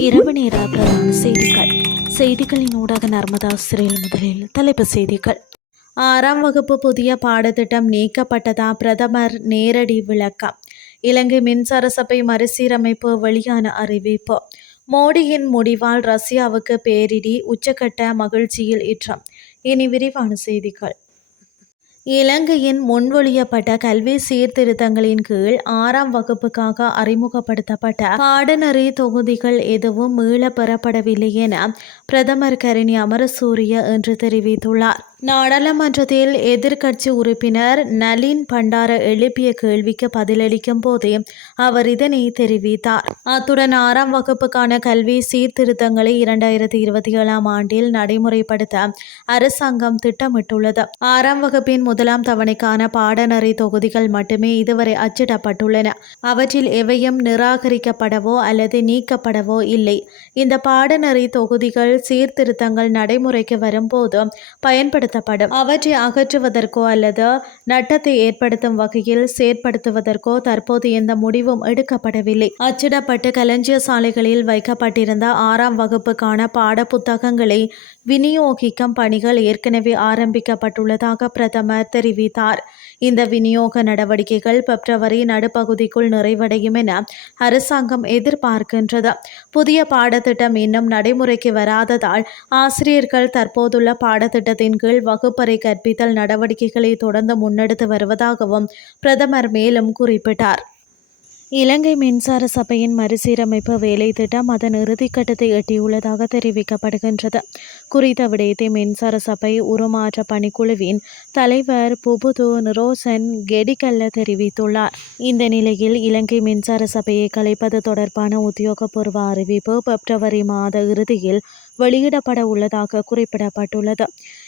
இரவு நேர பிரதான செய்திகள். செய்திகளின் ஊடாக நர்மதா சிறையில் முதலில் தலைப்பு செய்திகள். ஆறாம் வகுப்பு புதிய பாடத்திட்டம் நீக்கப்பட்டதா? பிரதமர் நேரடி விளக்கம். இலங்கை மின்சார சபை மறுசீரமைப்பு வெளியான அறிவிப்பு. மோடியின் முடிவால் ரஷ்யாவுக்கு பேரிடி உச்சக்கட்ட மகிழ்ச்சியில் இற்றம் இனி விரிவான செய்திகள். இலங்கையின் முன்மொழியப்பட்ட கல்வி சீர்திருத்தங்களின் கீழ் ஆறாம் வகுப்புக்காக அறிமுகப்படுத்தப்பட்ட பாடநெறி தொகுதிகள் எதுவும் மீளப் பெறப்படவில்லை என பிரதமர் கரணி அமரசூரிய என்று தெரிவித்துள்ளார். நாடாளுமன்றத்தில் எதிர்க்கட்சி உறுப்பினர் நளின் பண்டார எழுப்பிய கேள்விக்கு பதிலளிக்கும் போதே அவர் இதனை தெரிவித்தார். அத்துடன் ஆறாம் வகுப்புக்கான கல்வி சீர்திருத்தங்களை இரண்டாயிரத்தி இருபத்தி ஏழாம் ஆண்டில் நடைமுறைப்படுத்த அரசாங்கம் திட்டமிட்டுள்ளது. ஆறாம் வகுப்பின் முதலாம் தவணைக்கான பாடநெறி தொகுதிகள் மட்டுமே இதுவரை அச்சிடப்பட்டுள்ளன. அவற்றில் எவையும் நிராகரிக்கப்படவோ அல்லது நீக்கப்படவோ இல்லை. இந்த பாடநெறி தொகுதிகள் சீர்திருத்தங்கள் நடைமுறைக்கு வரும்போது பயன்படுத்த பயன்படுத்தப்படும் அவற்றை அகற்றுவதற்கோ அல்லது நட்டத்தை ஏற்படுத்தும் வகையில் செயற்படுத்துவதற்கோ தற்போது எந்த முடிவும் எடுக்கப்படவில்லை. அச்சிடப்பட்டு களஞ்சிய சாலைகளில் வைக்கப்பட்டிருந்த ஆறாம் வகுப்புக்கான பாட புத்தகங்களை விநியோகிக்கும் பணிகள் ஏற்கனவே ஆரம்பிக்கப்பட்டுள்ளதாக பிரதமர் தெரிவித்தார். இந்த விநியோக நடவடிக்கைகள் பிப்ரவரி நடுப்பகுதிக்குள் நிறைவடையும் என அரசாங்கம் எதிர்பார்க்கின்றது. புதிய பாடத்திட்டம் இன்னும் நடைமுறைக்கு வராததால் ஆசிரியர்கள் தற்போதுள்ள பாடத்திட்டத்தின் கீழ் வகுப்பறை கற்பித்தல் நடவடிக்கைகளை தொடர்ந்து முன்னெடுத்து வருவதாகவும் பிரதமர் மேலும் குறிப்பிட்டார். இலங்கை மின்சார சபையின் மறுசீரமைப்பு வேலை திட்டம் அதன் இறுதிக்கட்டத்தை எட்டியுள்ளதாக தெரிவிக்கப்படுகின்றது. குறித்த விடயத்தை மின்சார சபை உருமாற்ற பணிக்குழுவின் தலைவர் புபுது நிரோசன் கெடிகல்ல தெரிவித்துள்ளார். இந்த நிலையில் இலங்கை மின்சார சபையை கலைப்பது தொடர்பான உத்தியோகபூர்வ அறிவிப்பு பிப்ரவரி மாத இறுதியில் வெளியிடப்பட உள்ளதாக குறிப்பிடப்பட்டுள்ளது.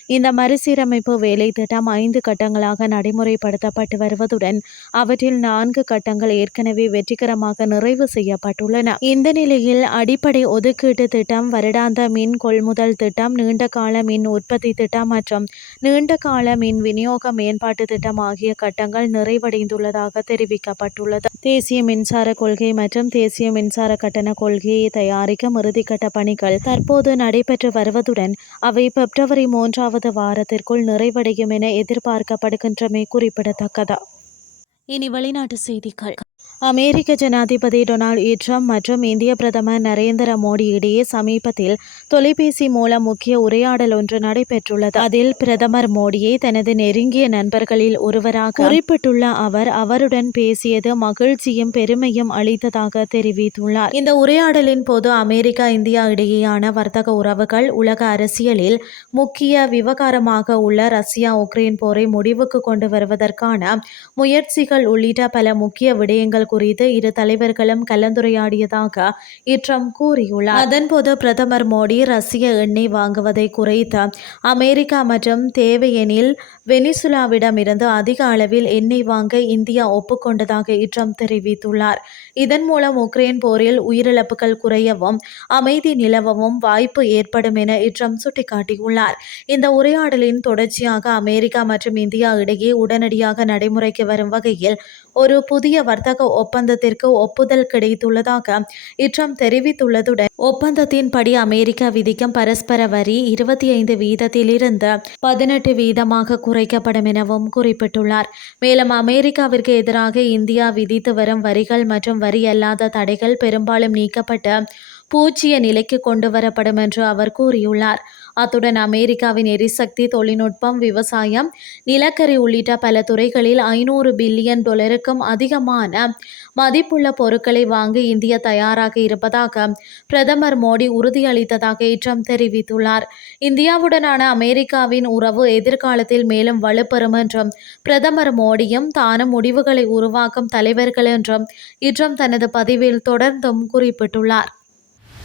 இந்த மறுசீரமைப்பு வேலை திட்டம் ஐந்து கட்டங்களாக நடைமுறைப்படுத்தப்பட்டு வருவதுடன் அவற்றில் நான்கு கட்டங்கள் ஏற்கனவே வெற்றிகரமாக நிறைவு செய்யப்பட்டுள்ளன. இந்த நிலையில் அடிப்படை ஒதுக்கீட்டு திட்டம் வருடாந்த மின் கொள்முதல் திட்டம் நீண்டகால மின் உற்பத்தி திட்டம் மற்றும் நீண்டகால மின் விநியோக மேம்பாட்டு திட்டம் ஆகிய கட்டங்கள் நிறைவடைந்துள்ளதாக தெரிவிக்கப்பட்டுள்ளது. தேசிய மின்சார கொள்கை மற்றும் தேசிய மின்சார கட்டண கொள்கையை தயாரிக்கும் இறுதிக்கட்ட பணிகள் தற்போது நடைபெற்று வருவதுடன் அவை பிப்ரவரி மூன்றாம் இரண்டாவது வாரத்திற்குள் நிறைவடையும் என எதிர்பார்க்கப்படுகின்றமை குறிப்பிடத்தக்கது? இனி வெளிநாட்டு செய்திகள். அமெரிக்க ஜனாதிபதி டொனால்ட் ட்ரம்ப் மற்றும் இந்திய பிரதமர் நரேந்திர மோடி இடையே சமீபத்தில் தொலைபேசி மூலம் முக்கிய உரையாடல் ஒன்று நடைபெற்றுள்ளது. அதில் பிரதமர் மோடியை தனது நெருங்கிய நண்பர்களில் ஒருவராக குறிப்பிட்டுள்ள அவர் அவருடன் பேசியது மகிழ்ச்சியும் பெருமையும் அளித்ததாக தெரிவித்துள்ளார். இந்த உரையாடலின் போது அமெரிக்கா இந்தியா இடையேயான வர்த்தக உறவுகள் உலக அரசியலில் முக்கிய விவகாரமாக உள்ள ரஷ்யா உக்ரைன் போரை முடிவுக்கு கொண்டு வருவதற்கான முயற்சிகள் உள்ளிட்ட பல முக்கிய விடயங்கள் குறித்து இரு தலைவர்களும் கலந்துரையாடியதாக இட்ரம் கூறியுள்ளார். அதன்போது பிரதமர் மோடி ரஷ்ய எண்ணெய் வாங்குவதை குறைத்து அமெரிக்கா மற்றும் தேவையெனில் வெனிசுலாவிடம் இருந்து அதிக அளவில் எண்ணெய் வாங்க இந்தியா ஒப்புக்கொண்டதாக இட்ரம் தெரிவித்துள்ளார். இதன் மூலம் உக்ரைன் போரில் உயிரிழப்புகள் குறையவும் அமைதி நிலவவும் வாய்ப்பு ஏற்படும் என இட்ரம் சுட்டிக்காட்டியுள்ளார். இந்த உரையாடலின் தொடர்ச்சியாக அமெரிக்கா மற்றும் இந்தியா இடையே உடனடியாக நடைமுறைக்கு வரும் வகையில் ஒரு புதிய வர்த்தக ஒப்பந்தத்திற்கு ஒப்புதல் கிடைத்துள்ளதாக இட்ரம் தெரிவித்துள்ளதுடன் ஒப்பந்தத்தின்படி அமெரிக்கா விதிக்கும் பரஸ்பர வரி இருபத்தி ஐந்து வீதத்திலிருந்து பதினெட்டு வீதமாக குறைக்கப்படும் எனவும் குறிப்பிட்டுள்ளார். மேலும் அமெரிக்காவிற்கு எதிராக இந்தியா விதித்து வரும் வரிகள் மற்றும் வரி அல்லாத தடைகள் பெரும்பாலும் நீக்கப்பட்டு பூஜ்ஜிய நிலைக்கு கொண்டு வரப்படும் என்று அவர் கூறியுள்ளார். அத்துடன் அமெரிக்காவின் எரிசக்தி தொழில்நுட்பம் விவசாயம் நிலக்கரி உள்ளிட்ட பல துறைகளில் ஐநூறு பில்லியன் டாலருக்கும் அதிகமான மதிப்புள்ள பொருட்களை வாங்க இந்தியா தயாராக இருப்பதாக பிரதமர் மோடி உறுதியளித்ததாக ட்ரம்ப் தெரிவித்துள்ளார். இந்தியாவுடனான அமெரிக்காவின் உறவு எதிர்காலத்தில் மேலும் வலுப்பெறும் என்றும் பிரதமர் மோடியும் தானும் முடிவுகளை உருவாக்கும் தலைவர்கள் என்றும் ட்ரம்ப் தனது பதிவில் தொடர்ந்தும் குறிப்பிட்டுள்ளார்.